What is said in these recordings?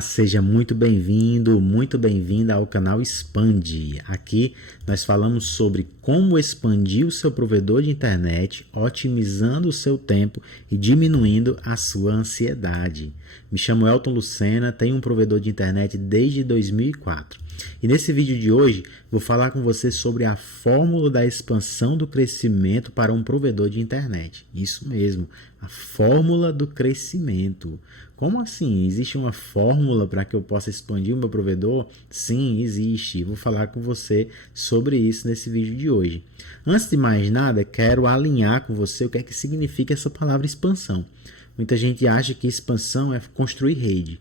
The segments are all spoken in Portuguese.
Seja muito bem-vindo, muito bem-vinda ao canal Expande. Aqui nós falamos sobre como expandir o seu provedor de internet, otimizando o seu tempo e diminuindo a sua ansiedade. Me chamo Elton Lucena, tenho um provedor de internet desde 2004. E nesse vídeo de hoje vou falar com você sobre a fórmula da expansão do crescimento para um provedor de internet. Isso mesmo, a fórmula do crescimento. Como assim? Existe uma fórmula para que eu possa expandir o meu provedor? Sim, existe. Vou falar com você sobre isso nesse vídeo de hoje. Antes de mais nada, quero alinhar com você o que é que significa essa palavra expansão. Muita gente acha que expansão é construir rede.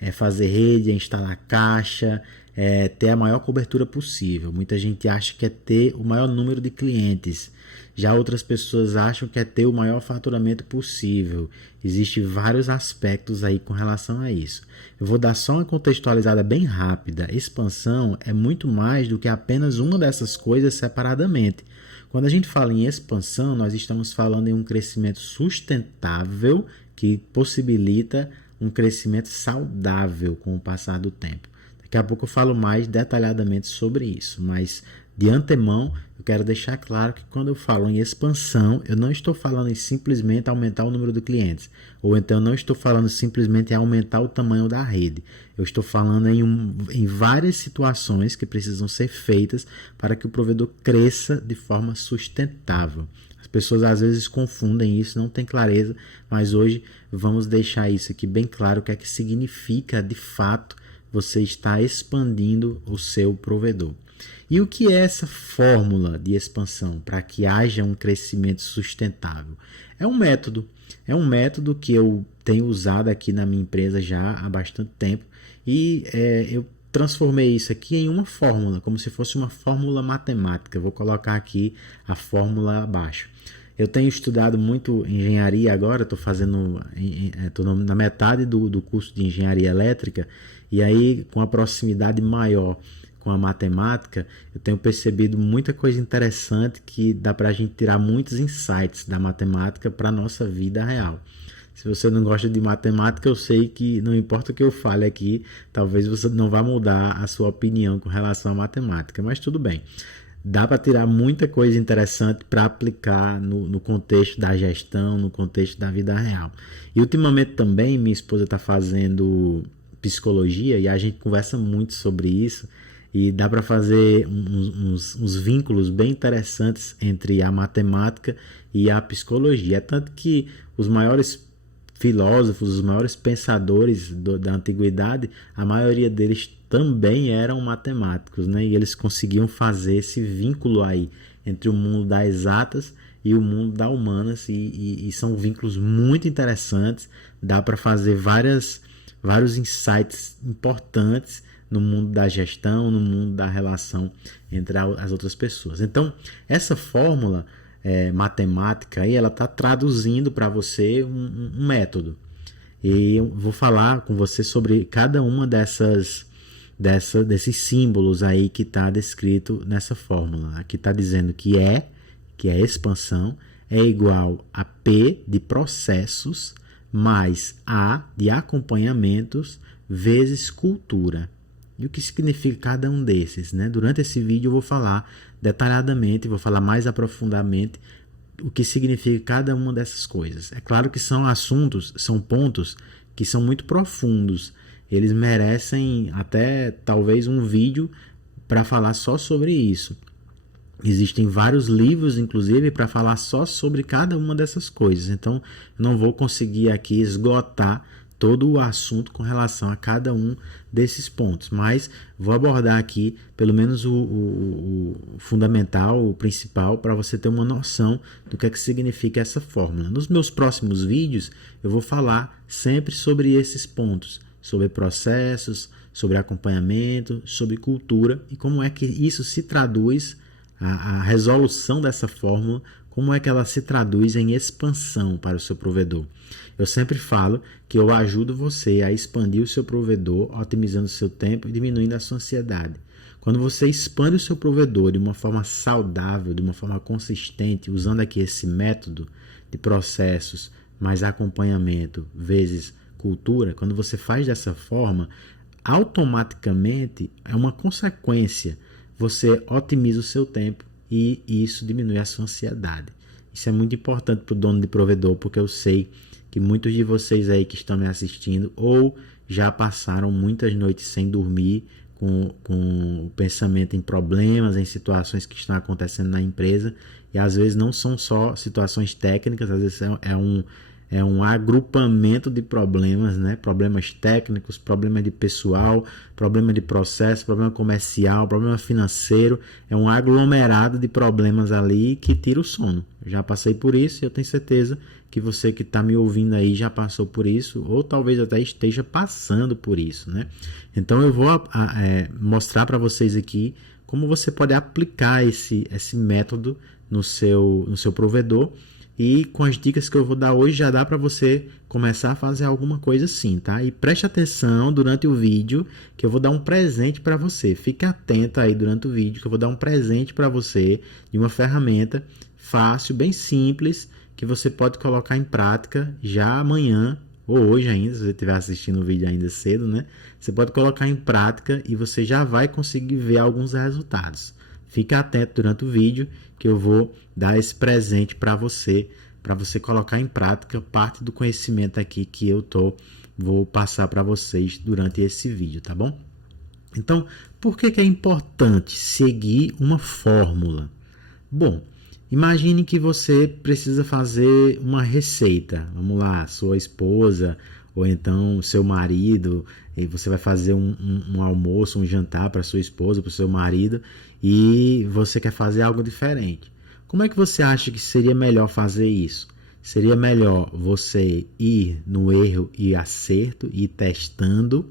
É fazer rede, é instalar caixa, é ter a maior cobertura possível. Muita gente acha que é ter o maior número de clientes. Já outras pessoas acham que é ter o maior faturamento possível. Existem vários aspectos aí com relação a isso. Eu vou dar só uma contextualizada bem rápida. Expansão é muito mais do que apenas uma dessas coisas separadamente. Quando a gente fala em expansão, nós estamos falando em um crescimento sustentável que possibilita um crescimento saudável com o passar do tempo. Daqui a pouco eu falo mais detalhadamente sobre isso, mas de antemão eu quero deixar claro que quando eu falo em expansão, eu não estou falando em simplesmente aumentar o número de clientes, ou então não estou falando simplesmente em aumentar o tamanho da rede. Eu estou falando em várias situações que precisam ser feitas para que o provedor cresça de forma sustentável. As pessoas às vezes confundem isso, não tem clareza, mas hoje vamos deixar isso aqui bem claro, o que é que significa de fato você está expandindo o seu provedor. E o que é essa fórmula de expansão para que haja um crescimento sustentável? É um método que eu tenho usado aqui na minha empresa já há bastante tempo e eu transformei isso aqui em uma fórmula, como se fosse uma fórmula matemática. Vou colocar aqui a fórmula abaixo. Eu tenho estudado muito engenharia agora, estou na metade do curso de engenharia elétrica, e aí com a proximidade maior com a matemática, eu tenho percebido muita coisa interessante que dá para a gente tirar muitos insights da matemática para a nossa vida real. Se você não gosta de matemática, eu sei que não importa o que eu fale aqui, talvez você não vá mudar a sua opinião com relação à matemática, mas tudo bem. Dá para tirar muita coisa interessante para aplicar no contexto da gestão, no contexto da vida real. E ultimamente também minha esposa está fazendo psicologia e a gente conversa muito sobre isso e dá para fazer uns vínculos bem interessantes entre a matemática e a psicologia. É tanto que os maiores filósofos, os maiores pensadores da antiguidade, a maioria deles também eram matemáticos, né? E eles conseguiam fazer esse vínculo aí entre o mundo das exatas e o mundo das humanas e são vínculos muito interessantes. Dá para fazer vários insights importantes no mundo da gestão, no mundo da relação entre as outras pessoas. Então, essa fórmula matemática aí, ela está traduzindo para você um método. E eu vou falar com você sobre cada uma desses símbolos aí que está descrito nessa fórmula. Aqui está dizendo que é expansão, é igual a P de processos mais A de acompanhamentos vezes cultura. E o que significa cada um desses, né? Durante esse vídeo eu vou falar detalhadamente, vou falar mais aprofundadamente o que significa cada uma dessas coisas. É claro que são pontos que são muito profundos. Eles merecem até talvez um vídeo para falar só sobre isso. Existem vários livros, inclusive, para falar só sobre cada uma dessas coisas. Então, não vou conseguir aqui esgotar todo o assunto com relação a cada um desses pontos, mas vou abordar aqui pelo menos o fundamental, o principal, para você ter uma noção do que é que significa essa fórmula. Nos meus próximos vídeos eu vou falar sempre sobre esses pontos, sobre processos, sobre acompanhamento, sobre cultura e como é que isso se traduz, a resolução dessa fórmula, como é que ela se traduz em expansão para o seu provedor. Eu sempre falo que eu ajudo você a expandir o seu provedor, otimizando o seu tempo e diminuindo a sua ansiedade. Quando você expande o seu provedor de uma forma saudável, de uma forma consistente, usando aqui esse método de processos mais acompanhamento vezes cultura, quando você faz dessa forma, automaticamente é uma consequência. Você otimiza o seu tempo e isso diminui a sua ansiedade. Isso é muito importante para o dono de provedor, porque eu sei que muitos de vocês aí que estão me assistindo ou já passaram muitas noites sem dormir com o pensamento em problemas, em situações que estão acontecendo na empresa, e às vezes não são só situações técnicas, às vezes é um agrupamento de problemas, né? Problemas técnicos, problema de pessoal, problema de processo, problema comercial, problema financeiro. É um aglomerado de problemas ali que tira o sono. Eu já passei por isso e eu tenho certeza que você que está me ouvindo aí já passou por isso, ou talvez até esteja passando por isso, né? Então eu vou mostrar para vocês aqui como você pode aplicar esse método no seu provedor. E com as dicas que eu vou dar hoje, já dá para você começar a fazer alguma coisa assim, tá? E preste atenção durante o vídeo, que eu vou dar um presente para você. Fique atento aí durante o vídeo, que eu vou dar um presente para você de uma ferramenta fácil, bem simples, que você pode colocar em prática já amanhã, ou hoje ainda, se você estiver assistindo o vídeo ainda cedo, né? Você pode colocar em prática e você já vai conseguir ver alguns resultados. Fique atento durante o vídeo que eu vou dar esse presente para você colocar em prática parte do conhecimento aqui que eu vou passar para vocês durante esse vídeo, tá bom? Então, por que é importante seguir uma fórmula? Bom, imagine que você precisa fazer uma receita. Vamos lá, sua esposa ou então seu marido, e você vai fazer um almoço, um jantar para sua esposa, para o seu marido, e você quer fazer algo diferente. Como é que você acha que seria melhor fazer isso? Seria melhor você ir no erro e acerto, ir testando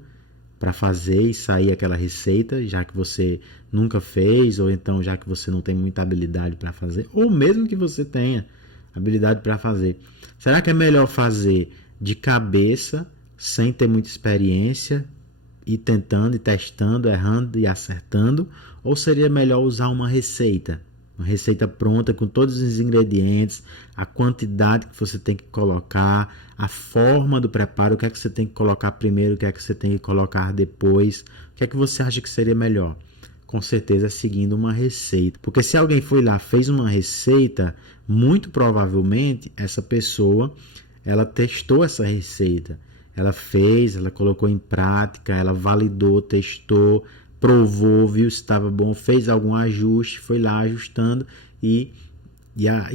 para fazer e sair aquela receita, já que você nunca fez, ou então já que você não tem muita habilidade para fazer, ou mesmo que você tenha habilidade para fazer. Será que é melhor fazer de cabeça, sem ter muita experiência, e tentando, e testando, errando e acertando? Ou seria melhor usar uma receita pronta, com todos os ingredientes, a quantidade que você tem que colocar, a forma do preparo, o que é que você tem que colocar primeiro, o que é que você tem que colocar depois? O que é que você acha que seria melhor? Com certeza seguindo uma receita. Porque se alguém foi lá, fez uma receita, muito provavelmente essa pessoa, ela testou essa receita. Ela fez, ela colocou em prática, ela validou, testou, provou, viu se estava bom, fez algum ajuste, foi lá ajustando e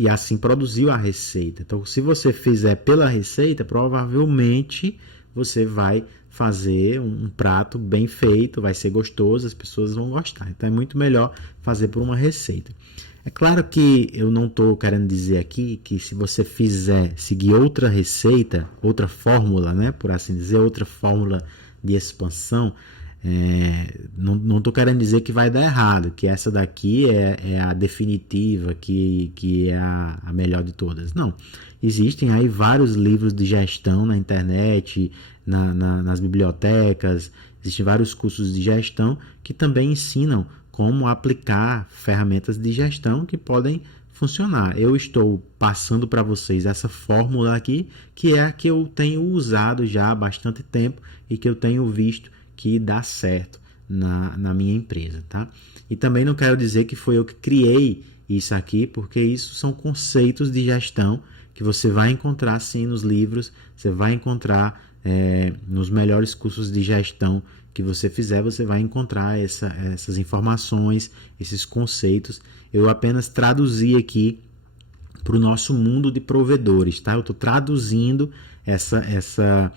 assim produziu a receita. Então, se você fizer pela receita, provavelmente você vai fazer um prato bem feito, vai ser gostoso, as pessoas vão gostar. Então, é muito melhor fazer por uma receita. É claro que eu não estou querendo dizer aqui que se você seguir outra receita, outra fórmula, né, por assim dizer, outra fórmula de expansão, não estou querendo dizer que vai dar errado, que essa daqui é a definitiva, que é a melhor de todas. Não, existem aí vários livros de gestão na internet, nas bibliotecas, existem vários cursos de gestão que também ensinam como aplicar ferramentas de gestão que podem funcionar. Eu estou passando para vocês essa fórmula aqui, que é a que eu tenho usado já há bastante tempo e que eu tenho visto que dá certo na minha empresa, tá? E também não quero dizer que foi eu que criei isso aqui, porque isso são conceitos de gestão que você vai encontrar sim nos livros, você vai encontrar nos melhores cursos de gestão que você fizer, você vai encontrar essas informações, esses conceitos. Eu apenas traduzi aqui para o nosso mundo de provedores, tá? Eu estou traduzindo essa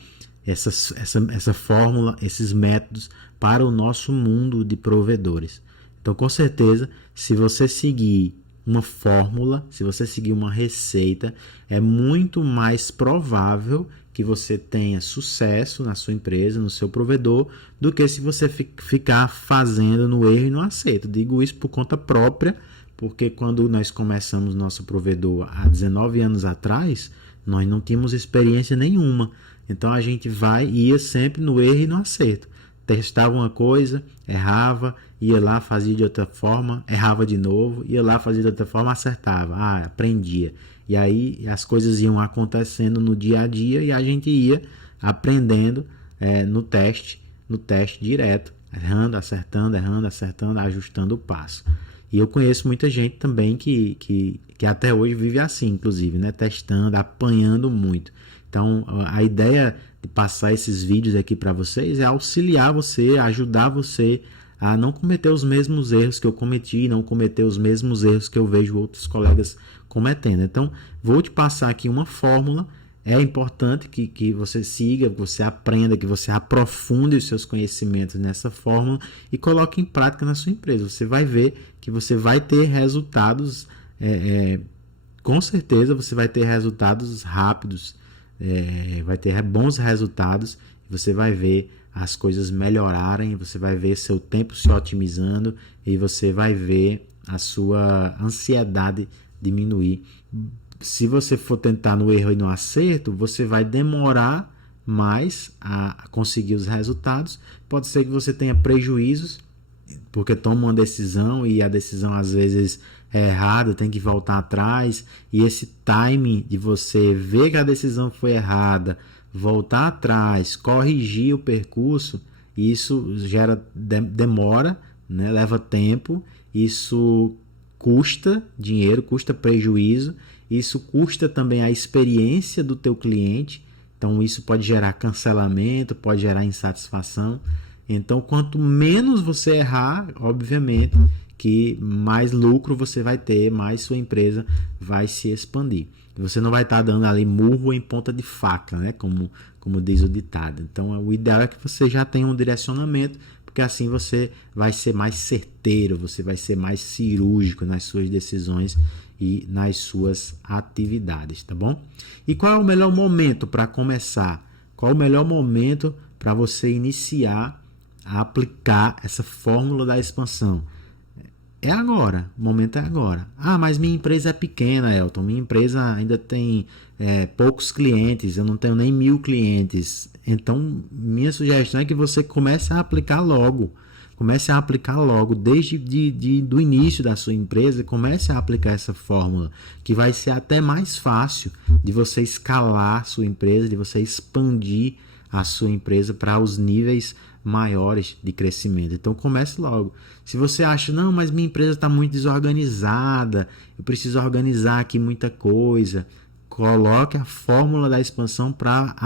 fórmula, esses métodos para o nosso mundo de provedores. Então, com certeza, se você seguir uma fórmula, se você seguir uma receita, é muito mais provável que você tenha sucesso na sua empresa, no seu provedor, do que se você ficar fazendo no erro e no acerto. Digo isso por conta própria, porque quando nós começamos nosso provedor há 19 anos atrás, nós não tínhamos experiência nenhuma. Então a gente ia sempre no erro e no acerto. Testava uma coisa, errava, ia lá, fazia de outra forma, errava de novo, ia lá, fazia de outra forma, acertava, aprendia. E aí as coisas iam acontecendo no dia a dia e a gente ia aprendendo no teste direto, errando, acertando, ajustando o passo. E eu conheço muita gente também que até hoje vive assim, inclusive, né? Testando, apanhando muito. Então, a ideia de passar esses vídeos aqui para vocês é auxiliar você, ajudar você a não cometer os mesmos erros que eu cometi, não cometer os mesmos erros que eu vejo outros colegas cometendo. Então, vou te passar aqui uma fórmula. É importante que você siga, que você aprenda, que você aprofunde os seus conhecimentos nessa fórmula e coloque em prática na sua empresa. Você vai ver que você vai ter resultados, com certeza você vai ter resultados rápidos, vai ter bons resultados, você vai ver as coisas melhorarem, você vai ver seu tempo se otimizando e você vai ver a sua ansiedade diminuir. Se você for tentar no erro e no acerto, você vai demorar mais a conseguir os resultados. Pode ser que você tenha prejuízos, porque toma uma decisão e a decisão às vezes é errada, tem que voltar atrás. E esse timing de você ver que a decisão foi errada, voltar atrás, corrigir o percurso, isso gera demora, né? Leva tempo, isso custa dinheiro, custa prejuízo. Isso custa também a experiência do teu cliente, então isso pode gerar cancelamento, pode gerar insatisfação. Então, quanto menos você errar, obviamente, que mais lucro você vai ter, mais sua empresa vai se expandir. Você não vai estar dando ali murro em ponta de faca, né? Como diz o ditado. Então, o ideal é que você já tenha um direcionamento, porque assim você vai ser mais certeiro, você vai ser mais cirúrgico nas suas decisões e nas suas atividades, tá bom? E qual é o melhor momento para começar? Qual é o melhor momento para você iniciar a aplicar essa fórmula da expansão? É agora, o momento é agora. Ah, mas minha empresa é pequena, Elton, minha empresa ainda tem poucos clientes, eu não tenho nem 1000 clientes. Então, minha sugestão é que você comece a aplicar logo. Comece a aplicar logo, desde do início da sua empresa, comece a aplicar essa fórmula, que vai ser até mais fácil de você escalar a sua empresa, de você expandir a sua empresa para os níveis maiores de crescimento. Então comece logo. Se você acha, não, mas minha empresa está muito desorganizada, eu preciso organizar aqui muita coisa, coloque a fórmula da expansão para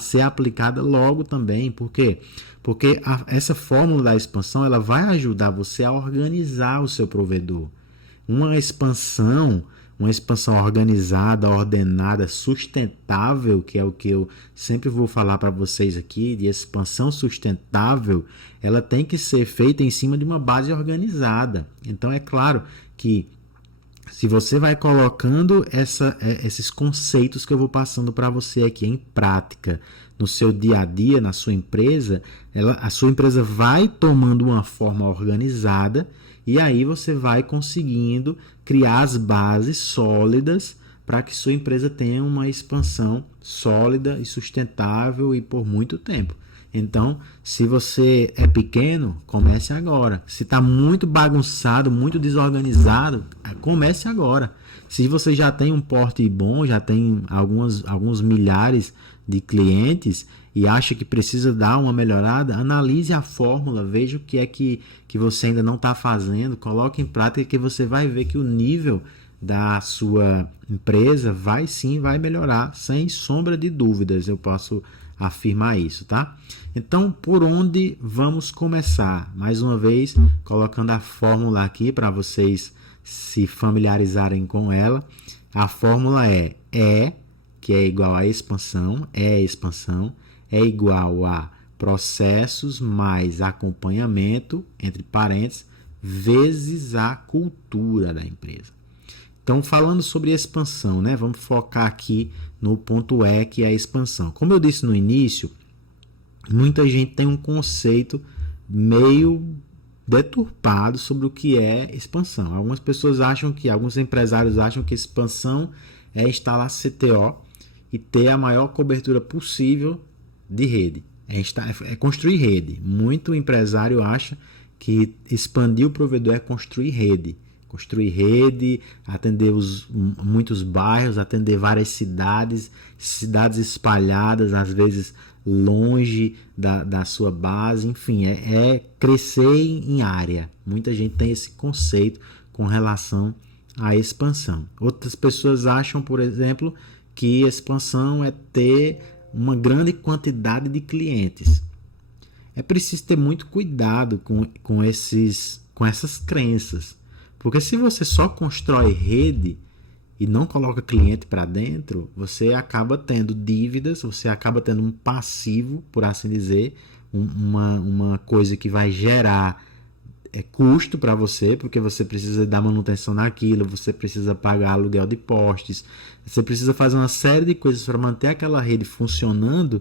ser aplicada logo também. Por quê? Porque essa fórmula da expansão ela vai ajudar você a organizar o seu provedor. Uma expansão organizada, ordenada, sustentável, que é o que eu sempre vou falar para vocês aqui, de expansão sustentável, ela tem que ser feita em cima de uma base organizada. Então é claro que se você vai colocando esses conceitos que eu vou passando para você aqui em prática, no seu dia a dia, na sua empresa, a sua empresa vai tomando uma forma organizada e aí você vai conseguindo criar as bases sólidas para que sua empresa tenha uma expansão sólida e sustentável e por muito tempo. Então, se você é pequeno, comece agora. Se está muito bagunçado, muito desorganizado, comece agora. Se você já tem um porte bom, já tem alguns milhares de clientes e acha que precisa dar uma melhorada, analise a fórmula, veja o que é que você ainda não está fazendo, coloque em prática que você vai ver que o nível da sua empresa vai melhorar, sem sombra de dúvidas, eu posso afirmar isso, tá? Então, por onde vamos começar? Mais uma vez, colocando a fórmula aqui para vocês se familiarizarem com ela. A fórmula é E, que é igual a expansão, é igual a processos mais acompanhamento, entre parênteses, vezes a cultura da empresa. Então, falando sobre expansão, né? Vamos focar aqui no ponto E, que é a expansão. Como eu disse no início, muita gente tem um conceito meio deturpado sobre o que é expansão. Algumas empresários acham que expansão é instalar CTO e ter a maior cobertura possível de rede. É construir rede. Muito empresário acha que expandir o provedor é construir rede. Construir rede, atender muitos bairros, atender várias cidades espalhadas, às vezes longe da sua base, enfim, é crescer em área. Muita gente tem esse conceito com relação à expansão. Outras pessoas acham, por exemplo, que expansão é ter uma grande quantidade de clientes. É preciso ter muito cuidado com essas crenças, porque se você só constrói rede e não coloca cliente para dentro, você acaba tendo dívidas, você acaba tendo um passivo, por assim dizer, uma coisa que vai gerar custo para você, porque você precisa dar manutenção naquilo, você precisa pagar aluguel de postes, você precisa fazer uma série de coisas para manter aquela rede funcionando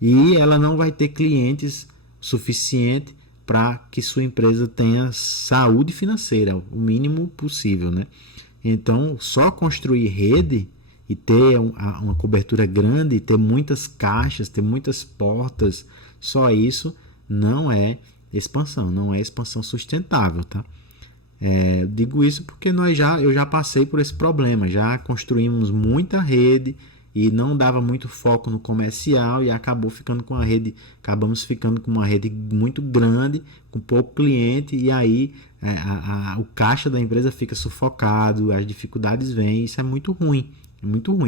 e ela não vai ter clientes suficiente para que sua empresa tenha saúde financeira, o mínimo possível, né? Então, só construir rede e ter uma cobertura grande, ter muitas caixas, ter muitas portas, só isso não é expansão, não é expansão sustentável, tá? Digo isso porque eu já passei por esse problema, já construímos muita rede e não dava muito foco no comercial e acabamos ficando com uma rede muito grande, com pouco cliente, e aí o caixa da empresa fica sufocado, as dificuldades vêm, isso é muito ruim,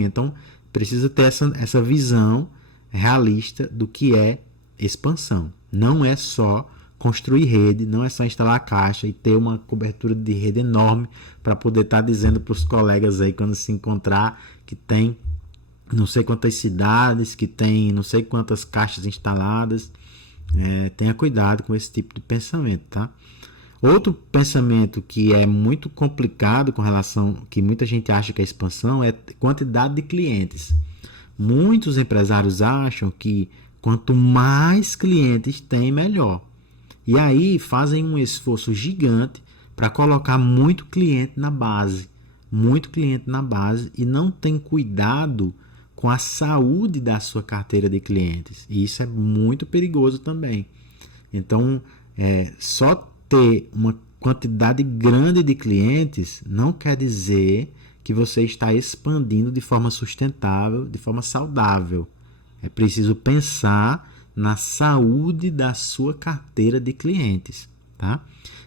Então, precisa ter essa visão realista do que é expansão. Não é só construir rede, não é só instalar a caixa e ter uma cobertura de rede enorme para poder estar dizendo para os colegas aí quando se encontrar que tem não sei quantas cidades, que tem não sei quantas caixas instaladas. Tenha cuidado com esse tipo de pensamento, tá? Outro pensamento que é muito complicado com relação, que muita gente acha que é expansão, é quantidade de clientes. Muitos empresários acham que quanto mais clientes tem, melhor. E aí fazem um esforço gigante para colocar muito cliente na base, e não tem cuidado com a saúde da sua carteira de clientes. E isso é muito perigoso também. Então, só ter uma quantidade grande de clientes não quer dizer que você está expandindo de forma sustentável, de forma saudável. É preciso pensar na saúde da sua carteira de clientes, tá?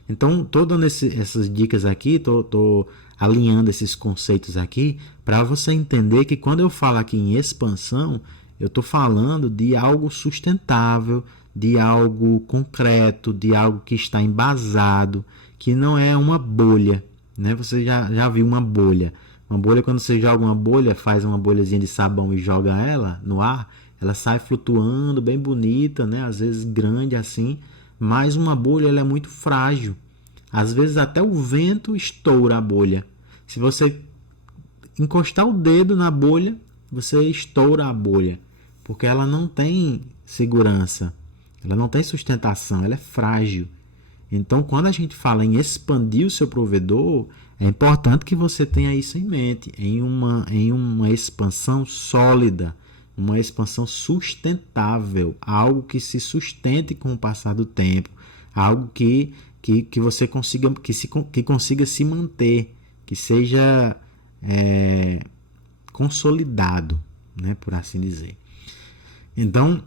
Então, estou dando essas dicas aqui, estou alinhando esses conceitos aqui para você entender que quando eu falo aqui em expansão, eu estou falando de algo sustentável, de algo concreto, de algo que está embasado, que não é uma bolha, né? Você já viu uma bolha. Uma bolha, quando você joga uma bolha, faz uma bolhazinha de sabão e joga ela no ar, ela sai flutuando, bem bonita, né? Às vezes grande assim, mas uma bolha ela é muito frágil. Às vezes até o vento estoura a bolha. Se você encostar o dedo na bolha, você estoura a bolha, porque ela não tem segurança, ela não tem sustentação, ela é frágil. Então, quando a gente fala em expandir o seu provedor, é importante que você tenha isso em mente, em uma expansão sólida, uma expansão sustentável, algo que se sustente com o passar do tempo, algo que você consiga se manter, que seja consolidado, né, por assim dizer. Então,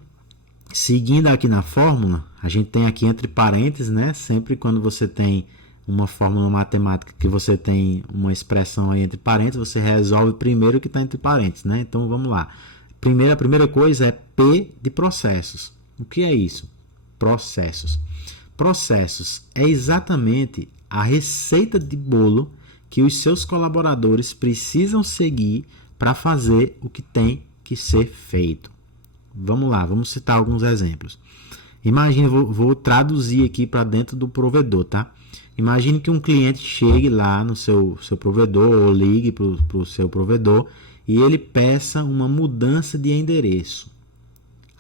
seguindo aqui na fórmula, a gente tem aqui entre parênteses, né, sempre quando você tem uma fórmula matemática que você tem uma expressão aí entre parênteses, você resolve primeiro o que está entre parênteses, né? Então vamos lá. A primeira coisa é P de processos. O que é isso? Processos. Processos é exatamente a receita de bolo que os seus colaboradores precisam seguir para fazer o que tem que ser feito. Vamos lá, vamos citar alguns exemplos. Imagine, vou traduzir aqui para dentro do provedor, tá? Imagine que um cliente chegue lá no seu provedor ou ligue para o seu provedor e ele peça uma mudança de endereço.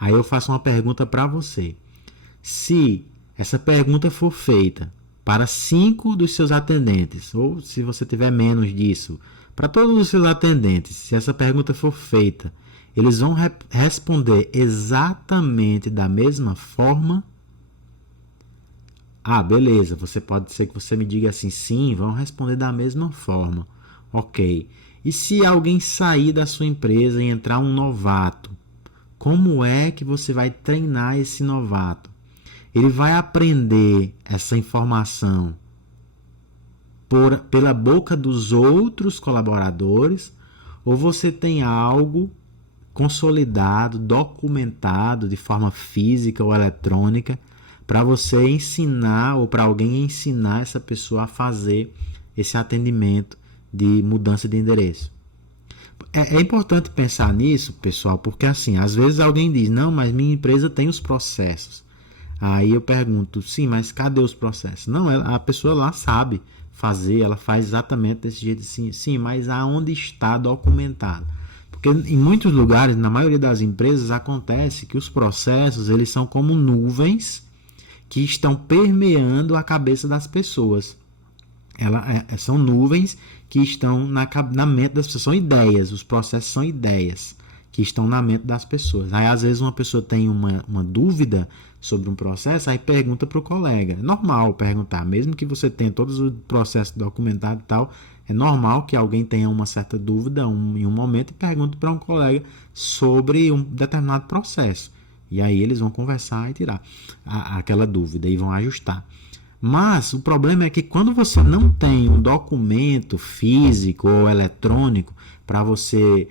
Aí eu faço uma pergunta para você. Se essa pergunta for feita para 5 dos seus atendentes, ou se você tiver menos disso, para todos os seus atendentes, se essa pergunta for feita, eles vão responder exatamente da mesma forma? Ah, beleza, pode ser que você me diga assim, sim, vão responder da mesma forma. Ok. E se alguém sair da sua empresa e entrar um novato, Como é que você vai treinar esse novato? Ele vai aprender essa informação pela boca dos outros colaboradores, ou você tem algo consolidado, documentado de forma física ou eletrônica para você ensinar ou para alguém ensinar essa pessoa a fazer esse atendimento de mudança de endereço? É importante pensar nisso, pessoal, porque assim, às vezes alguém diz, não, mas minha empresa tem os processos. Aí eu pergunto, sim, mas cadê os processos? Não, a pessoa lá sabe fazer, ela faz exatamente desse jeito assim, sim, mas aonde está documentado? Porque em muitos lugares, na maioria das empresas, acontece que os processos, eles são como nuvens que estão permeando a cabeça das pessoas. São nuvens que estão na mente das pessoas, são ideias, os processos são ideias que estão na mente das pessoas. Aí às vezes uma pessoa tem uma dúvida sobre um processo, aí pergunta para o colega. É normal perguntar, mesmo que você tenha todos os processos documentados e tal, é normal que alguém tenha uma certa dúvida em um momento e pergunte para um colega sobre um determinado processo. E aí eles vão conversar e tirar aquela dúvida e vão ajustar. Mas o problema é que quando você não tem um documento físico ou eletrônico para você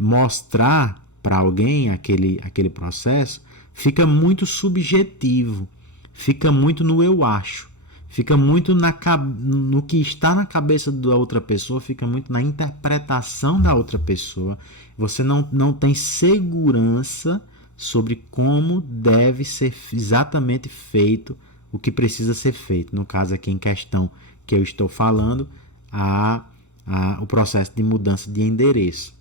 mostrar para alguém aquele processo, fica muito subjetivo, fica muito no eu acho, fica muito no que está na cabeça da outra pessoa, fica muito na interpretação da outra pessoa. Você não tem segurança sobre como deve ser exatamente feito o que precisa ser feito. No caso aqui em questão que eu estou falando, o processo de mudança de endereço.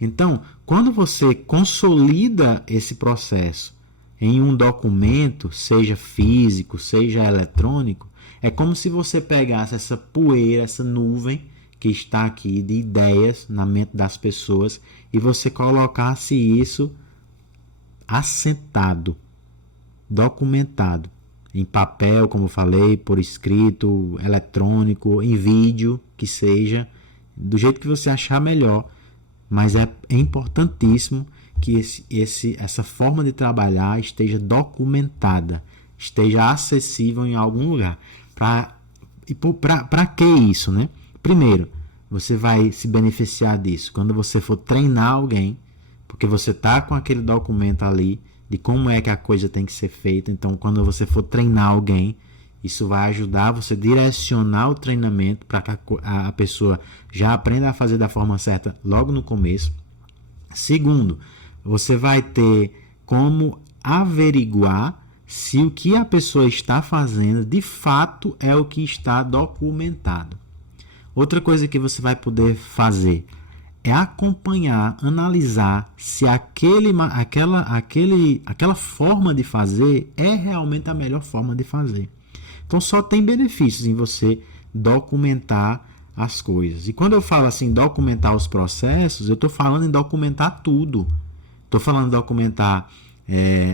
Então, quando você consolida esse processo em um documento, seja físico, seja eletrônico, é como se você pegasse essa poeira, essa nuvem que está aqui de ideias na mente das pessoas e você colocasse isso assentado, documentado, em papel, como eu falei, por escrito, eletrônico, em vídeo, que seja, do jeito que você achar melhor. Mas é importantíssimo que essa forma de trabalhar esteja documentada, esteja acessível em algum lugar. Para que isso, né? Primeiro, você vai se beneficiar disso quando você for treinar alguém, porque você está com aquele documento ali de como é que a coisa tem que ser feita. Então, quando você for treinar alguém, isso vai ajudar você a direcionar o treinamento para que a pessoa já aprenda a fazer da forma certa logo no começo. Segundo, você vai ter como averiguar se o que a pessoa está fazendo de fato é o que está documentado. Outra coisa que você vai poder fazer é acompanhar, analisar se aquela forma de fazer é realmente a melhor forma de fazer. Então só tem benefícios em você documentar as coisas. E quando eu falo assim, documentar os processos, eu estou falando em documentar tudo. Estou falando em documentar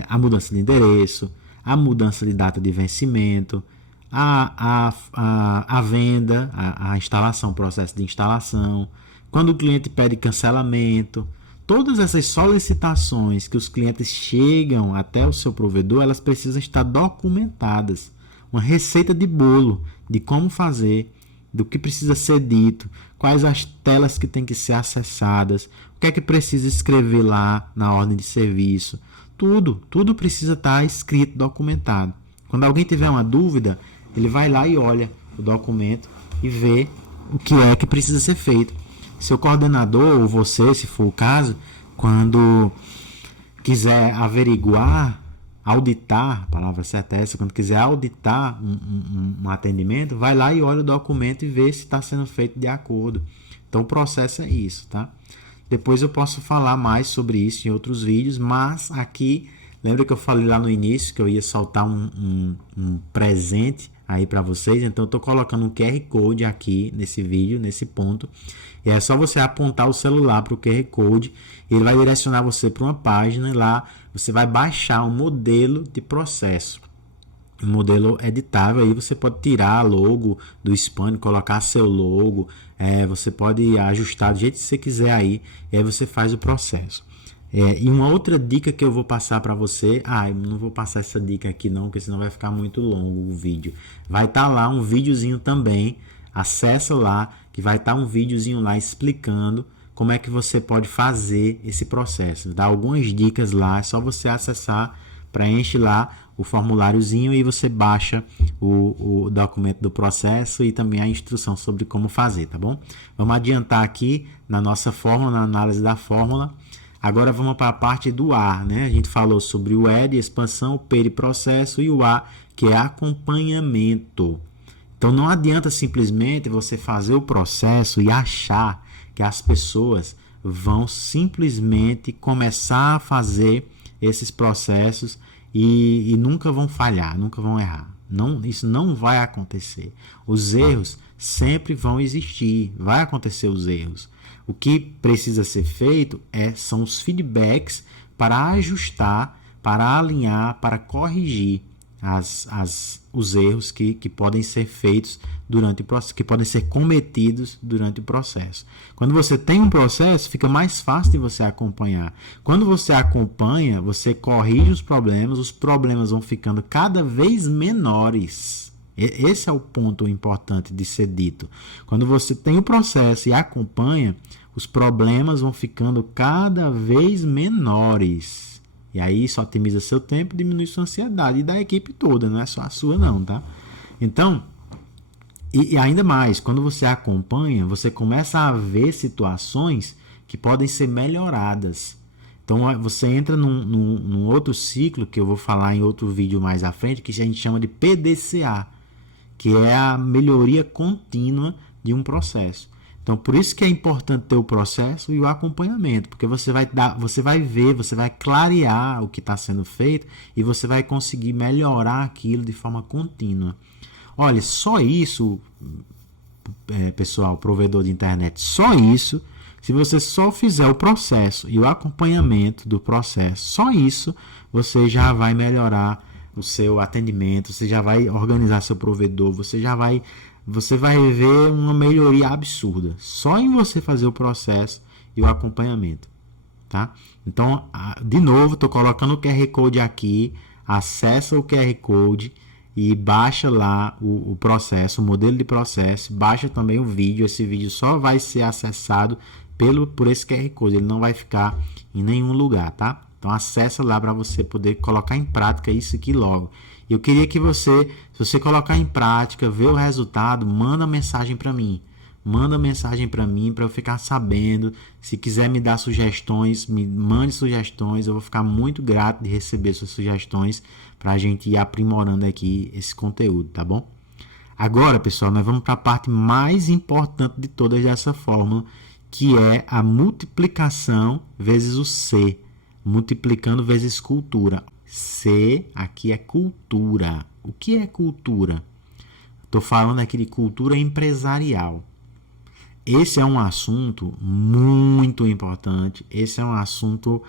a mudança de endereço, a mudança de data de vencimento, a venda, a instalação, o processo de instalação, quando o cliente pede cancelamento. Todas essas solicitações que os clientes chegam até o seu provedor, elas precisam estar documentadas. Uma receita de bolo de como fazer, do que precisa ser dito, quais as telas que têm que ser acessadas, o que é que precisa escrever lá na ordem de serviço. Tudo precisa estar escrito, documentado. Quando alguém tiver uma dúvida, ele vai lá e olha o documento e vê o que é que precisa ser feito. Seu coordenador ou você, se for o caso, quando quiser averiguar, auditar, a palavra certa é essa, quando quiser auditar um atendimento, vai lá e olha o documento e vê se está sendo feito de acordo. Então o processo é isso, tá? Depois eu posso falar mais sobre isso em outros vídeos, mas aqui, lembra que eu falei lá no início que eu ia soltar um presente aí para vocês? Então eu estou colocando um QR Code aqui nesse vídeo, nesse ponto, e é só você apontar o celular para o QR Code, ele vai direcionar você para uma página e lá você vai baixar um modelo de processo, um modelo editável. Aí você pode tirar logo do Spam, colocar seu logo, você pode ajustar do jeito que você quiser aí, e aí você faz o processo. E uma outra dica que eu vou passar para você, eu não vou passar essa dica aqui não, porque senão vai ficar muito longo o vídeo. Vai estar lá um videozinho também, acessa lá, que vai estar um videozinho lá explicando como é que você pode fazer esse processo. Dá algumas dicas lá, é só você acessar, preenche lá o formuláriozinho e você baixa o documento do processo e também a instrução sobre como fazer, tá bom? Vamos adiantar aqui na nossa fórmula, na análise da fórmula. Agora vamos para a parte do A, né? A gente falou sobre o E de expansão, o P de processo e o A, que é acompanhamento. Então não adianta simplesmente você fazer o processo e achar que as pessoas vão simplesmente começar a fazer esses processos e nunca vão falhar, nunca vão errar. Não, isso não vai acontecer. Os erros sempre vão existir, vai acontecer os erros. O que precisa ser feito são os feedbacks para ajustar, para alinhar, para corrigir os erros que podem ser feitos durante o processo, que podem ser cometidos durante o processo. Quando você tem um processo, fica mais fácil de você acompanhar. Quando você acompanha, você corrige os problemas vão ficando cada vez menores. Esse é o ponto importante de ser dito. Quando você tem o processo e acompanha, os problemas vão ficando cada vez menores. E aí isso otimiza seu tempo, diminui sua ansiedade e da equipe toda, não é só a sua não, tá? Então, e ainda mais, quando você acompanha, você começa a ver situações que podem ser melhoradas. Então, você entra num outro ciclo, que eu vou falar em outro vídeo mais à frente, que a gente chama de PDCA, que é a melhoria contínua de um processo. Então, por isso que é importante ter o processo e o acompanhamento, porque você vai ver, você vai clarear o que está sendo feito e você vai conseguir melhorar aquilo de forma contínua. Olha, só isso, pessoal, provedor de internet, só isso, se você só fizer o processo e o acompanhamento do processo, só isso, você já vai melhorar o seu atendimento, você já vai organizar seu provedor, você vai ver uma melhoria absurda só em você fazer o processo e o acompanhamento, tá? Então, de novo, estou colocando o QR Code aqui, acessa o QR Code e baixa lá o processo, o modelo de processo, baixa também o vídeo. Esse vídeo só vai ser acessado por esse QR Code, ele não vai ficar em nenhum lugar, tá? Então acessa lá para você poder colocar em prática isso aqui logo. Eu queria que você, se você colocar em prática, ver o resultado, manda mensagem para mim. Manda mensagem para mim para eu ficar sabendo. Se quiser me dar sugestões, me mande sugestões. Eu vou ficar muito grato de receber suas sugestões para a gente ir aprimorando aqui esse conteúdo, tá bom? Agora, pessoal, nós vamos para a parte mais importante de todas dessa fórmula, que é a multiplicação vezes o C. Multiplicando vezes cultura. C aqui é cultura. O que é cultura? Estou falando aqui de cultura empresarial. Esse é um assunto muito importante. Esse é um assunto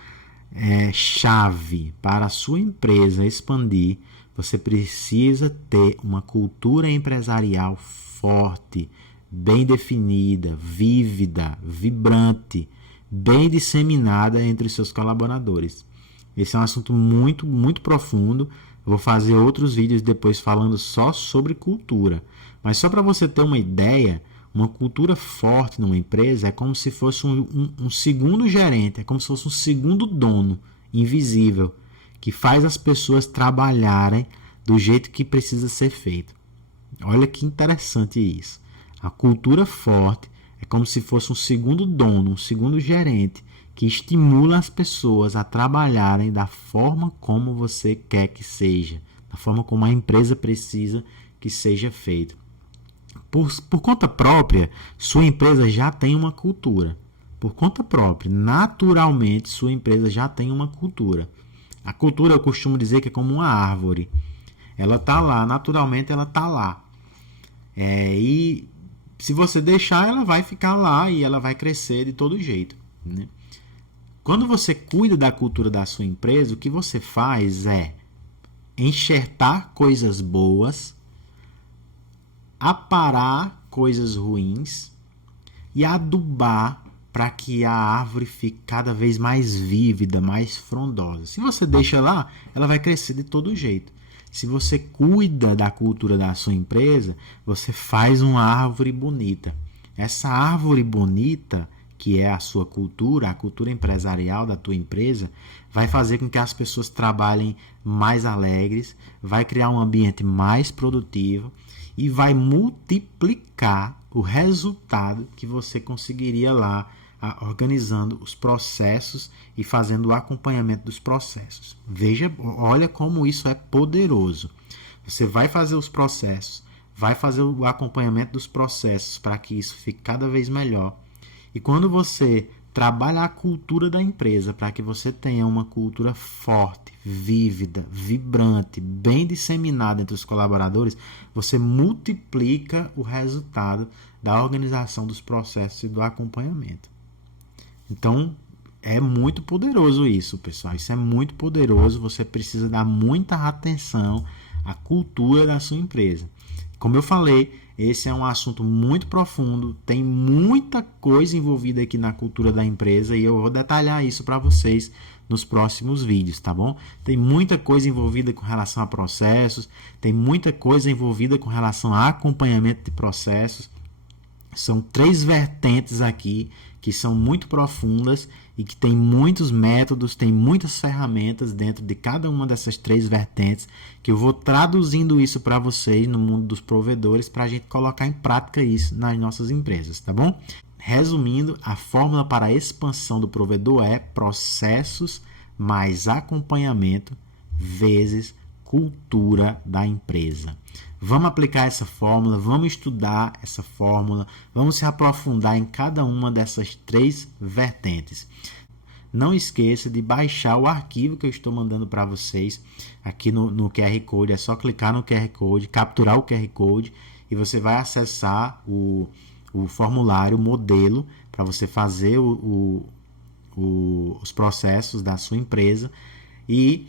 chave para a sua empresa expandir. Você precisa ter uma cultura empresarial forte, bem definida, vívida, vibrante, bem disseminada entre os seus colaboradores. Esse é um assunto muito, muito profundo. Eu vou fazer outros vídeos depois falando só sobre cultura. Mas só para você ter uma ideia, uma cultura forte numa empresa é como se fosse um segundo gerente, é como se fosse um segundo dono invisível, que faz as pessoas trabalharem do jeito que precisa ser feito. Olha que interessante isso. A cultura forte é como se fosse um segundo dono, um segundo gerente, que estimula as pessoas a trabalharem da forma como você quer que seja, da forma como a empresa precisa que seja feito. Por conta própria, sua empresa já tem uma cultura. Por conta própria, naturalmente, sua empresa já tem uma cultura. A cultura, eu costumo dizer que é como uma árvore. Ela está lá, naturalmente ela está lá. E se você deixar, ela vai ficar lá e ela vai crescer de todo jeito, né? Quando você cuida da cultura da sua empresa, o que você faz é enxertar coisas boas, aparar coisas ruins e adubar para que a árvore fique cada vez mais vívida, mais frondosa. Se você deixa lá, ela vai crescer de todo jeito. Se você cuida da cultura da sua empresa, você faz uma árvore bonita. Essa árvore bonita, que é a sua cultura, a cultura empresarial da tua empresa, vai fazer com que as pessoas trabalhem mais alegres, vai criar um ambiente mais produtivo e vai multiplicar o resultado que você conseguiria lá organizando os processos e fazendo o acompanhamento dos processos. Veja, olha como isso é poderoso. Você vai fazer os processos, vai fazer o acompanhamento dos processos para que isso fique cada vez melhor. E quando você trabalha a cultura da empresa para que você tenha uma cultura forte, vívida, vibrante, bem disseminada entre os colaboradores, você multiplica o resultado da organização dos processos e do acompanhamento. Então, é muito poderoso isso, pessoal. Isso é muito poderoso. Você precisa dar muita atenção à cultura da sua empresa. Como eu falei, esse é um assunto muito profundo, tem muita coisa envolvida aqui na cultura da empresa e eu vou detalhar isso para vocês nos próximos vídeos, tá bom? Tem muita coisa envolvida com relação a processos, tem muita coisa envolvida com relação a acompanhamento de processos. São 3 vertentes aqui que são muito profundas e que tem muitos métodos, tem muitas ferramentas dentro de cada uma dessas 3 vertentes que eu vou traduzindo isso para vocês no mundo dos provedores para a gente colocar em prática isso nas nossas empresas, tá bom? Resumindo, a fórmula para a expansão do provedor é processos mais acompanhamento vezes cultura da empresa. Vamos aplicar essa fórmula, vamos estudar essa fórmula, vamos se aprofundar em cada uma dessas 3 vertentes. Não esqueça de baixar o arquivo que eu estou mandando para vocês aqui no QR Code. É só clicar no QR Code, capturar o QR Code e você vai acessar o formulário, o modelo, para você fazer os processos da sua empresa. E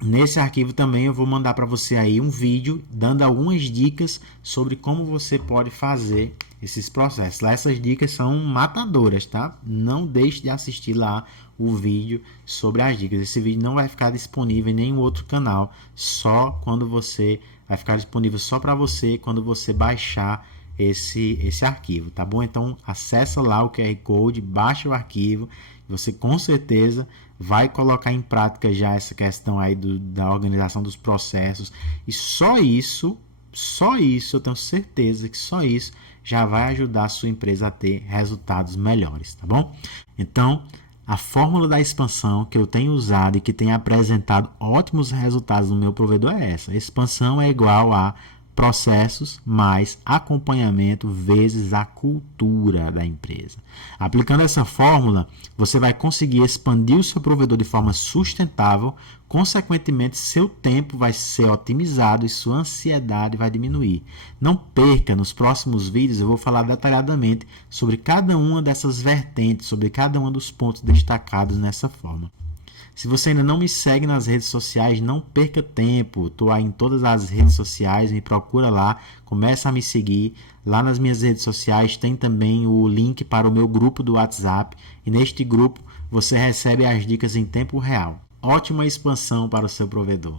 nesse arquivo também eu vou mandar para você aí um vídeo dando algumas dicas sobre como você pode fazer esses processos. Lá essas dicas são matadoras, tá? Não deixe de assistir lá o vídeo sobre as dicas. Esse vídeo não vai ficar disponível em nenhum outro canal, só quando você vai ficar disponível só para você quando você baixar esse arquivo, tá bom? Então acessa lá o QR Code, baixa o arquivo, você com certeza vai colocar em prática já essa questão aí da organização dos processos e só isso eu tenho certeza que só isso já vai ajudar a sua empresa a ter resultados melhores, tá bom? Então, a fórmula da expansão que eu tenho usado e que tem apresentado ótimos resultados no meu provedor é essa. Expansão é igual a processos mais acompanhamento vezes a cultura da empresa. Aplicando essa fórmula, você vai conseguir expandir o seu provedor de forma sustentável, consequentemente, seu tempo vai ser otimizado e sua ansiedade vai diminuir. Não perca, nos próximos vídeos eu vou falar detalhadamente sobre cada uma dessas vertentes, sobre cada um dos pontos destacados nessa forma. Se você ainda não me segue nas redes sociais, não perca tempo. Estou aí em todas as redes sociais, me procura lá, começa a me seguir. Lá nas minhas redes sociais tem também o link para o meu grupo do WhatsApp. E neste grupo você recebe as dicas em tempo real. Ótima expansão para o seu provedor.